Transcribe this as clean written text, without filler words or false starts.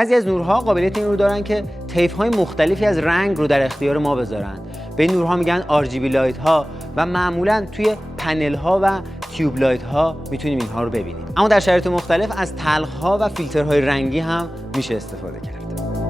بعضی از نورها قابلیت این رو دارن که طیف‌های مختلفی از رنگ رو در اختیار ما بذارن. به این نورها میگن RGB لایت ها و معمولاً توی پنل ها و تیوب لایت ها میتونیم اینها رو ببینیم. اما در شرایط مختلف از تلخ ها و فیلترهای رنگی هم میشه استفاده کرد.